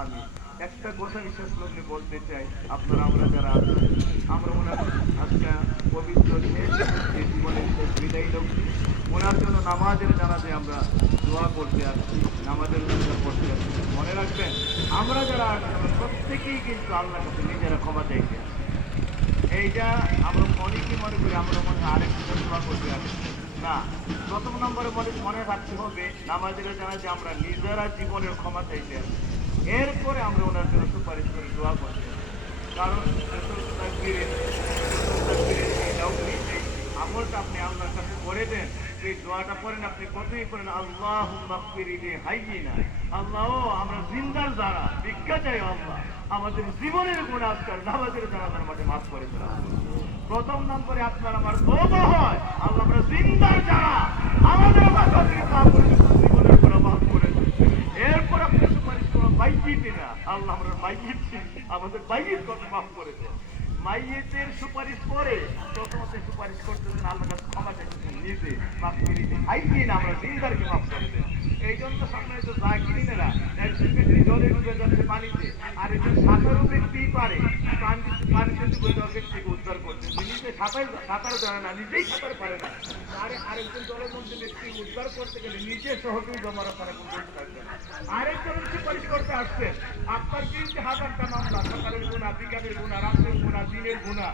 আমি একটা কথা বিশেষ করে বলতে চাই, আপনারা আমরা যারা আছি, আমরা ওনার আজকে পবিত্র শেষ যে জীবনের শেষ বিদায় লগ্নে ওনার জন্য নামাজের জানাতে আমরা দোয়া করতে আসছি, নামাজের জন্য করতে আসছি। মনে রাখবেন, আমরা যারা আছি আমরা প্রত্যেকেই কিন্তু আল্লাহর কাছে নিজেরা ক্ষমা চাইতে আসি। এইটা আমরা অনেকেই মনে করি আমরা মনে হয় আরেকটা দোয়া করতে আসছি। না, প্রথম নম্বরে মনে রাখতে হবে নামাজের জানাতে আমরা নিজেরা জীবনের ক্ষমা চাইতে আসি, এরপরে আমরা ওনার জন্য সুপারিশ করে দোয়া করতে হবে। কারণ এই আমলটা আপনি আল্লাহর কাছে করে দেন, এই দোয়াটা করেন, আপনি প্রথমেই করেন আল্লাহুম্মা গফিরলি হাইয়িনা, আল্লাহ আমরা জিন্দার দ্বারা ভিক্ষা চাই, আল্লাহ আমাদের জীবনের গুনাহ আজকাল নামাজের জানাজার মাঠে মাফ করে দেন। প্রথম নম্বরে আপনার আমার তওবা হয়, আল্লাহ আমরা জিন্দার যারা আমাদের জীবনের গুনাহ মাফ করে দেন। এরপর আপনি সুপারিশ করুন মাইয়িতে না, আল্লাহ আমরা মাইয়িত আমাদের মাইয়িত কথা মাফ করে দেন। মাইয়িতের সুপারিশ করে প্রথমত সুপারিশ করতেছেন আল্লাহর কাছে ক্ষমা চাইতেছেন নিজে, মাফ করে দিন হাইয়িন আমরা জিন্দারকে মাফ করে দেন। এই জন্য সামনে তো জাকিরিনেরা একজন ব্যক্তি জলে ডুবে যাচ্ছে পানিতে, আর একজন সাঁতারও ব্যক্তি পারে পানিতে ডুবে যাওয়া ব্যক্তিকে উদ্ধার করতে, নিজে সাঁতার জানে না, নিজেই সাঁতার পারে না, আরেকজন জলের মধ্যে ব্যক্তি উদ্ধার করতে গেলে নিজে সহযোগী জমারা তারা বলতে থাকবে। আরেকজন সুপারিশ করতে আসছেন, আপনার ৩,০০০টা মামলা, সকালের গুণা, বিকালের গুণা, রাত্রের গুণা, দিনের গুণা,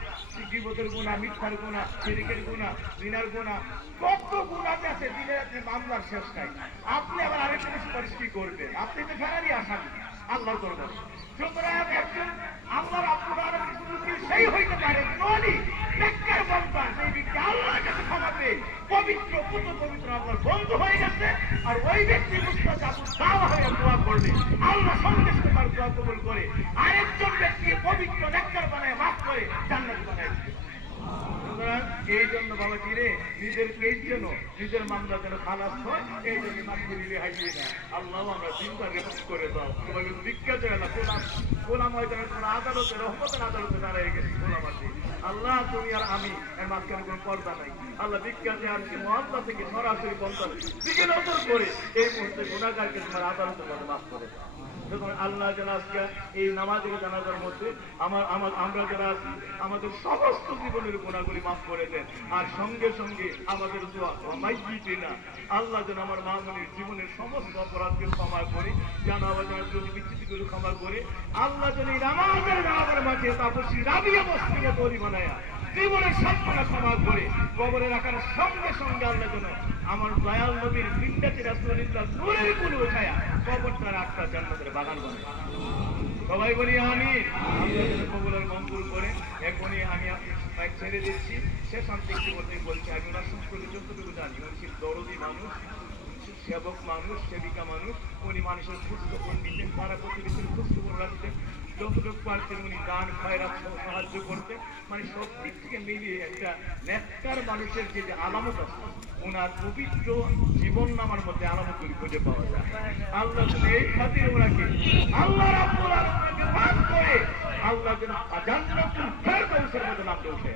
গীবতের গুণা, মিথ্যার গুণা, শিরকের গুণা, জিনার গুণা, কত গুণাতে আছে দিনের আপনি মামলার শেষ নাই। আপনি আবার আরেকজন সুপারিশ কি করবেন? আপনি তো ফেরারই আসামি আল্লাহর দরবারে। সুতরাং একজন আল্লাহর আপনার সেই হইতে পারে নলি নেককার বান্দা, সেই ব্যক্তি আল্লাহর কাছে ক্ষমা পেয়ে পবিত্র পুত পবিত্র আল্লাহর বন্ধু হয়ে গেছে, আর ওই ব্যক্তি মুস্তাজাবুদ দাওয়া হয়ে দোয়া করলে আল্লাহ সঙ্গে সঙ্গে তার দোয়া কবুল করে আরেকজন ব্যক্তিকে পবিত্র নেককার বানায় মাফ করে জান্নাতি বানায়। সুতরাং এই জন্য বাবাজি রে, নিজের এই জন্য নিজের মামলা যেন খালাস হয়, এই জন্য মাফিয়ে হাইয়ে না, আল্লাহ আমরা চিন্তা রেফার করে দাও। তোমাকে ভিক্ষা চাই না, গোলাম ময়দানে তোমার আদালতে রহমতের আদালতে দাঁড়িয়ে গেছি গোলামাটি, আল্লাহ তুমি আর আমি এর মাঝখানে কোনো পর্দা নাই, আল্লাহ ভিক্ষা চেয়ে আসছি মহল্লা থেকে সরাসরি পর্দা দিকে নজর করে এই মুহূর্তে গুনাহগারকে তোমার আদালতের মধ্যে মাফ করে দাও। আল্লাহ যেন আজকে এই নামাজের জানাজার মধ্যে আমরা যারা আছি আমাদের সমস্ত জীবনের গুণাগুলি মাফ করে দেন, আর সঙ্গে সঙ্গে আমাদের দোয়া মাইয়িতে না, আল্লাহ যেন আমার মামনির জীবনের সমস্ত অপরাধকে ক্ষমা করে, যেন আবার যেন যদি বিচ্ছিতিগুলো ক্ষমা করে, আল্লাহ যেন এই নামাজের জানাজার মাঝে তাপসী রাবিয়া মসজিদে তৈরি বানায়া জীবনের সবগুলা ক্ষমা করে কবরে রাখার সঙ্গে সঙ্গে আল্লাহ যেন আমার দয়াল নবীর পিণ্ডাতে রাসূলুল্লাহ নূরের কুলে উঠায়া কবরটা রাখা জান্নাতের বাগান বানায়। সবাই বলি আমিন। আল্লাহ যেন কবুলের মঞ্জুর করে। এখনই আমি মাইক ছেড়ে দিচ্ছি, শেষ আমি বলছি আমি ওনার সম্পর্কে যতটুকু জানি, উনি ছিল দরদি মানুষ, সেবক মানুষ, সেবিকা মানুষ, উনি মানুষের সুস্থ করে দিতেন, পাড়া প্রতিবেশীর সুস্থ করে রাখতেন, যতটুকু পারতেন উনি গান খয়রাত সাহায্য করতেন, মানে সব দিক থেকে মিলিয়ে একটা নেককার মানুষের যে আলামত আছে ওনার পবিত্র জীবন নামার মধ্যে আলামতগুলি খুঁজে পাওয়া যায়। আল্লাহ এই খাতিরে ওনাকে আল্লাহ রাব্বুল আলামিনকে মাফ করে আল্লাহ যেন জান্নাতুল ফেরদাউসের মধ্যে নামতে উঠে।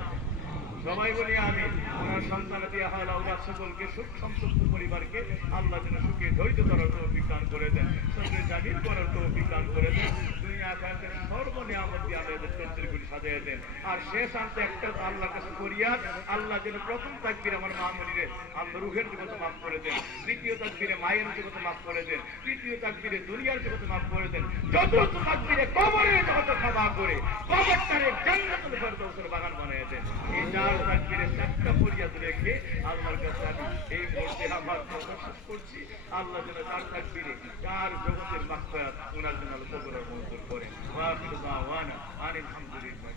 সবাই বলি আমিন। ওনার সন্তানাদি আহল আওলাদ সকলকে সুখ সমৃদ্ধ পরিবারকে আল্লাহ যেন সুখে ধৈর্য ধরার তৌফিক দান করে দেন, সঙ্গে জামিল করার তৌফিক দান করে দেন, দুনিয়া আখিরাতের সর্বনিয়ামত দিয়ে আমাদের তকদীরগুলি সাজিয়ে দেন। আর শেষ আনতে একটা আল্লাহর কাছে ফরিয়াদ, আল্লাহ যেন প্রথম তাকবীরে আমার মা মনিরে আল্লাহ রুহের জগত মাফ করে দেন, দ্বিতীয় তাকবীরে মায়ের জগত মাফ করে দেন, তৃতীয় তাকবীরে দুনিয়ার জগত মাফ করে দেন, চতুর্থ তাকবীরে কবরের জগত ক্ষমা করে কবরটারে জান্নাতুল ফেরদাউসের বাগান বানিয়ে দেন। এই চার তাকবীরে চারটা ফরিয়াদ রেখে আল্লাহর কাছে আমি এই মুহূর্তে আমার কথা শেষ করছি। আল্লাহ যেন চার তাকবীরে চার জগতের মাগফিরাত ওনার জন্য আল্লাহ কবুল মঞ্জুর করেন। ওয়া আখিরু দাওয়ানা আলহামদুলিল্লাহ।